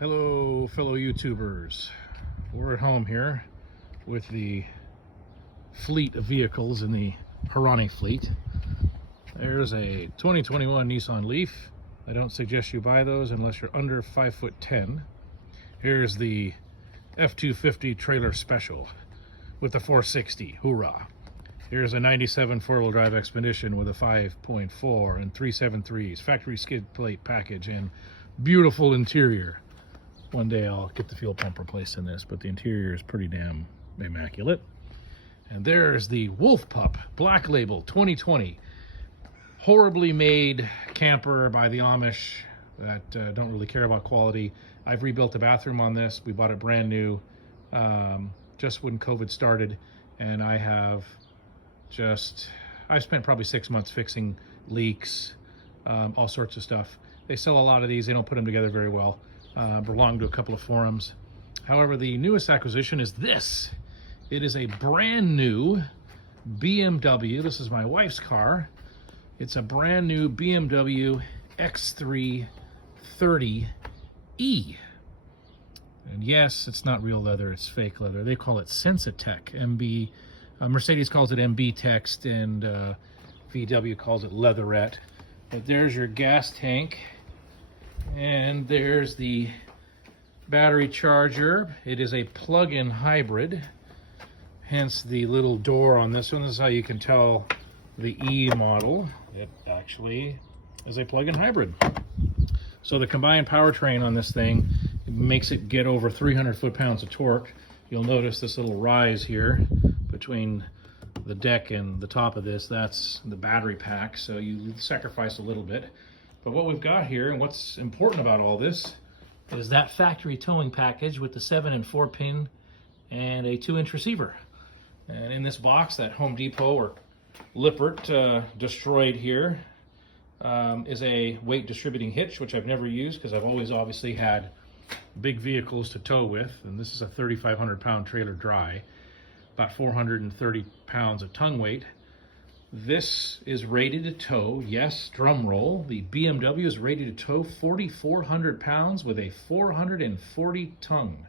Hello, fellow YouTubers. We're at home here with the fleet of vehicles in the Harani fleet. There's a 2021 Nissan Leaf. I don't suggest you buy those unless you're under 5'10". Here's the F-250 trailer special with the 460. Hoorah! Here's a 97 four-wheel drive Expedition with a 5.4 and 373s, factory skid plate package, and beautiful interior. One day I'll get the fuel pump replaced in this, but the interior is pretty damn immaculate. And there's the Wolf Pup Black Label 2020. Horribly made camper by the Amish that don't really care about quality. I've rebuilt the bathroom on this. We bought it brand new just when COVID started, and I've spent probably 6 months fixing leaks, all sorts of stuff. They sell a lot of these. They don't put them together very well. Belong to a couple of forums. However, the newest acquisition is this. It is a brand new BMW. This is my wife's car. It's a brand new BMW X3 30e. And yes, it's not real leather, it's fake leather. They call it Sensitech. MB, Mercedes calls it MB Text, and VW calls it Leatherette. But there's your gas tank. And there's the battery charger. It is a plug-in hybrid, hence the little door on this one. This is how you can tell the E model. It actually is a plug-in hybrid. So the combined powertrain on this thing makes it get over 300 foot-pounds of torque. You'll notice this little rise here between the deck and the top of this. That's the battery pack, so you sacrifice a little bit. But what we've got here, and what's important about all this, is that factory towing package with the 7 and 4 pin and a 2-inch receiver. And in this box, that Home Depot or Lippert destroyed here is a weight distributing hitch, which I've never used because I've always obviously had big vehicles to tow with. And this is a 3,500 pound trailer dry, about 430 pounds of tongue weight. This is rated to tow, yes, drum roll, the BMW is rated to tow 4,400 pounds with a 440 tongue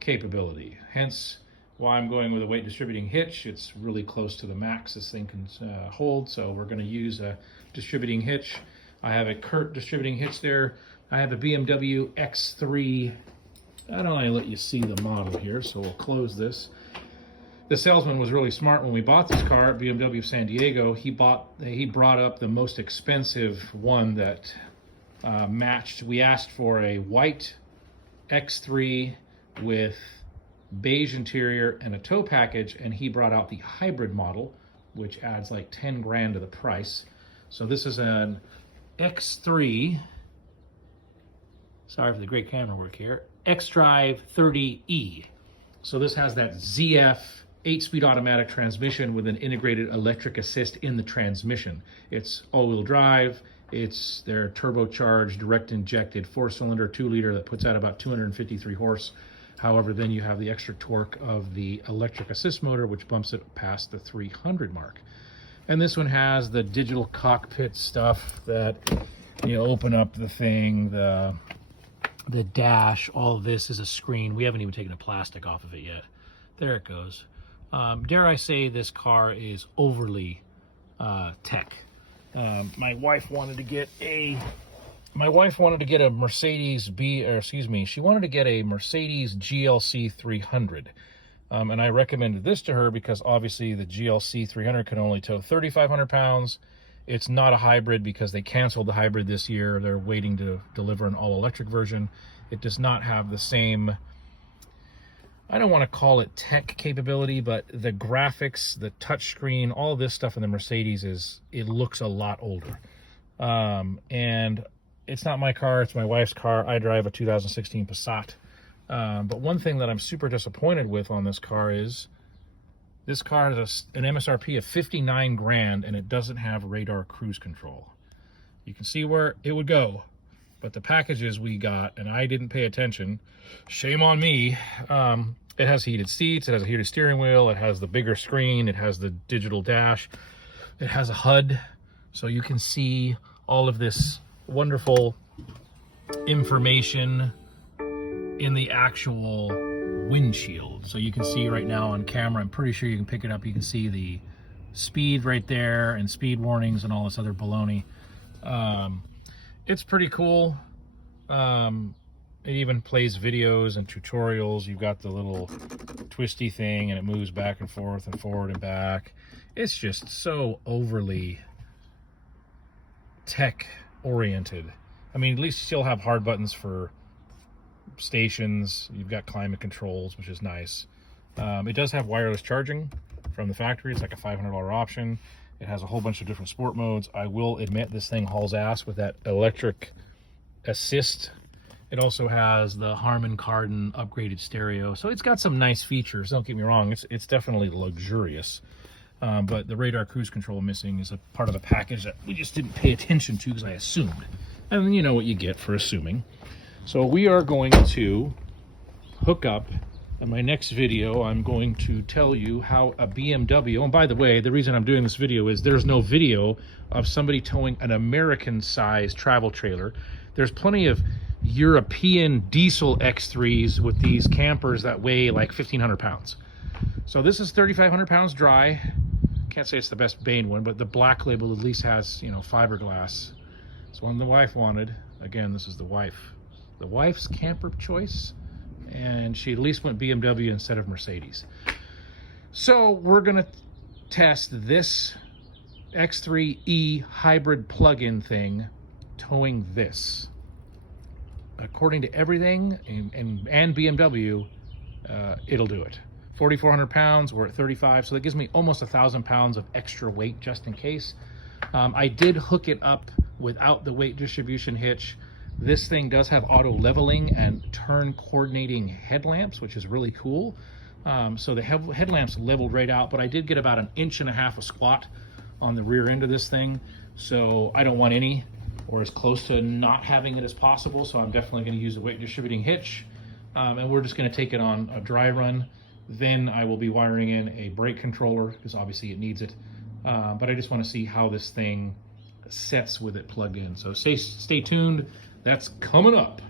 capability. Hence why I'm going with a weight distributing hitch. It's really close to the max this thing can hold, so we're going to use a distributing hitch. I have a Kurt distributing hitch there. I have a BMW X3. I don't want to let you see the model here, so we'll close this. The salesman was really smart when we bought this car at BMW San Diego. He brought up the most expensive one that matched. We asked for a white X3 with beige interior and a tow package, and he brought out the hybrid model, which adds like 10 grand to the price. So this is an X3, sorry for the great camera work here, xDrive 30e. So this has that ZF 8-speed automatic transmission with an integrated electric assist in the transmission. It's all-wheel drive. It's their turbocharged, direct injected 4-cylinder 2-liter that puts out about 253 horse. However, then you have the extra torque of the electric assist motor, which bumps it past the 300 mark. And this one has the digital cockpit stuff that you open up the thing, the dash. All of this is a screen. We haven't even taken the plastic off of it yet. There it goes. Dare I say this car is overly tech. My wife wanted to get a Mercedes she wanted to get a Mercedes GLC 300. And I recommended this to her because obviously the GLC 300 can only tow 3,500 pounds. It's not a hybrid because they canceled the hybrid this year. They're waiting to deliver an all-electric version. It does not have the same, I don't want to call it tech capability, but the graphics, the touchscreen, all this stuff in the Mercedes it looks a lot older. And it's not my car, it's my wife's car. I drive a 2016 Passat. But one thing that I'm super disappointed with on this car is this car has an MSRP of 59 grand and it doesn't have radar cruise control. You can see where it would go, but the packages we got, and I didn't pay attention, shame on me. It has heated seats, it has a heated steering wheel, it has the bigger screen, it has the digital dash, it has a HUD, so you can see all of this wonderful information in the actual windshield. So you can see right now on camera, I'm pretty sure you can pick it up, you can see the speed right there and speed warnings and all this other baloney. It's pretty cool. It even plays videos and tutorials. You've got the little twisty thing and it moves back and forth and forward and back. It's just so overly tech oriented. I mean, at least you still have hard buttons for stations. You've got climate controls, which is nice. It does have wireless charging from the factory. It's like a $500 option. It has a whole bunch of different sport modes. I will admit this thing hauls ass with that electric assist. It also has the Harman Kardon upgraded stereo. So it's got some nice features. Don't get me wrong. It's definitely luxurious. But the radar cruise control missing is a part of a package that we just didn't pay attention to because I assumed. And you know what you get for assuming. So we are going to hook up. In my next video, I'm going to tell you how a BMW, and by the way, the reason I'm doing this video is there's no video of somebody towing an American-sized travel trailer. There's plenty of European diesel X3s with these campers that weigh like 1,500 pounds. So this is 3,500 pounds dry. Can't say it's the best Bain one, but the black label at least has, you know, fiberglass. It's one the wife wanted. Again, this is the wife. The wife's camper choice. And she at least went BMW instead of Mercedes. So we're gonna test this X3E hybrid plug-in thing towing this. According to everything and BMW, it'll do it. 4,400 pounds, we're at 35, so that gives me almost 1,000 pounds of extra weight just in case. I did hook it up without the weight distribution hitch. This thing does have auto leveling and turn coordinating headlamps, which is really cool. So the headlamps leveled right out, but I did get about 1.5 inches of squat on the rear end of this thing. So I don't want any, or as close to not having it as possible. So I'm definitely gonna use the weight distributing hitch. And we're just gonna take it on a dry run. Then I will be wiring in a brake controller because obviously it needs it. But I just wanna see how this thing sets with it plugged in. So stay tuned. That's coming up.